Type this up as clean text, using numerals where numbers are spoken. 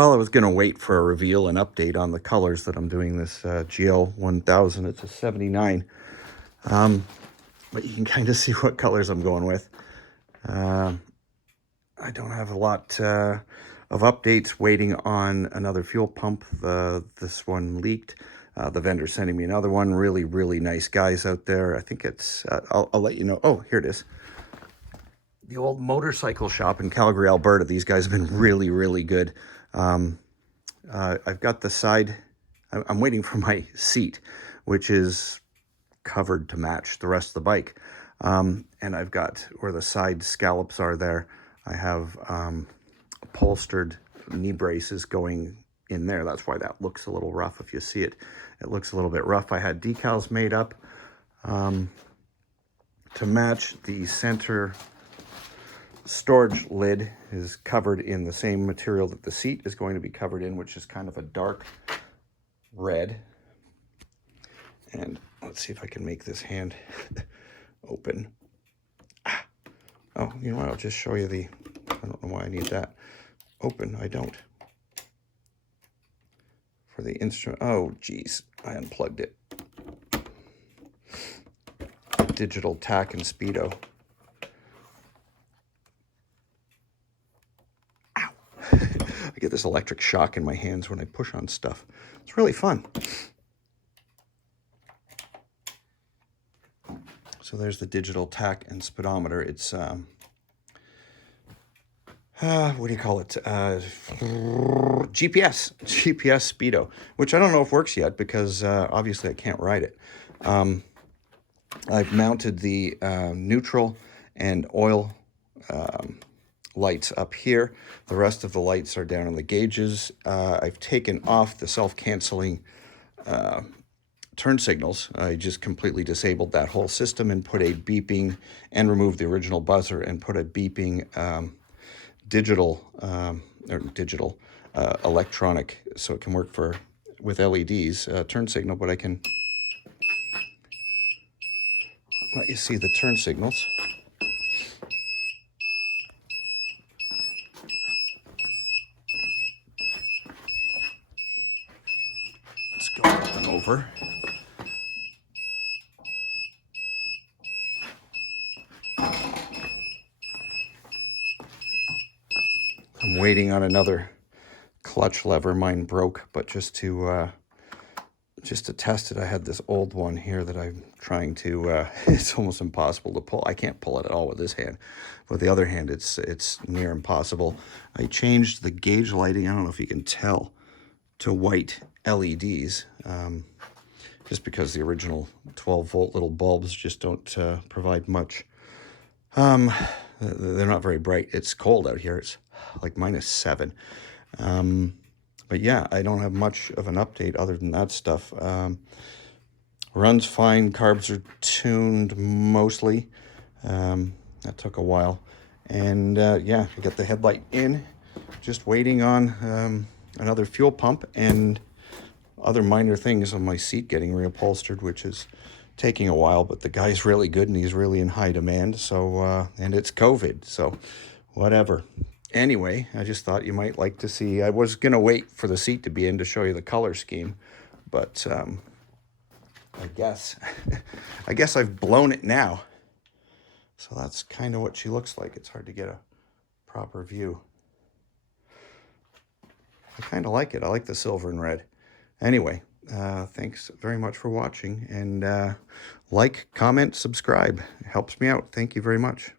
Well, I was going to wait for a reveal and update on the colors that I'm doing this GL1000. It's a 79. But you can kind of see what colors I'm going with. I don't have a lot of updates, waiting on another fuel pump. This one leaked. The vendor's sending me another one. Really, really nice guys out there. I think it's, I'll let you know. Oh, here it is. The old motorcycle shop in Calgary, Alberta. These guys have been really, really good. I've got the side, I'm waiting for my seat, which is covered to match the rest of the bike. And I've got where the side scallops are there. I have upholstered knee braces going in there. That's why that looks a little rough. If you see it, it looks a little bit rough. I had decals made up to match. The center storage lid is covered in the same material that the seat is going to be covered in, which is kind of a dark red. And let's see if I can make this hand open. Oh, you know what? I'll just show you the, I don't know why I need that. Open, I don't. For the instrument, oh, geez, I unplugged it. Digital Tac and Speedo. I get this electric shock in my hands when I push on stuff. It's really fun. So there's the digital Tac and Speedometer. It's, what do you call it? GPS Speedo, which I don't know if works yet because obviously I can't ride it. I've mounted the neutral and oil lights up here. The rest of the lights are down on the gauges. I've taken off the self-canceling turn signals. I just completely disabled that whole system and put a beeping, and removed the original buzzer and put a beeping digital electronic, so it can work with LEDs turn signal. But I can let you see the turn signals. Let's go up and over. I'm waiting on another clutch lever. Mine broke, but just to test it, I had this old one here that I'm trying to, it's almost impossible to pull. I can't pull it at all with this hand. With the other hand, it's near impossible. I changed the gauge lighting, I don't know if you can tell, to white LEDs, just because the original 12-volt little bulbs just don't provide much. They're not very bright. It's cold out here. It's like -7. But yeah, I don't have much of an update other than that stuff. Runs fine. Carbs are tuned mostly. That took a while. And yeah, I got the headlight in. Just waiting on another fuel pump and other minor things on my seat getting reupholstered, which is taking a while, but the guy's really good and he's really in high demand. So, and it's COVID, so whatever. Anyway, I just thought you might like to see. I was going to wait for the seat to be in to show you the color scheme, but I guess I've blown it now. So that's kind of what she looks like. It's hard to get a proper view. I kind of like it. I like the silver and red. Anyway, thanks very much for watching, and like, comment, subscribe. It helps me out. Thank you very much.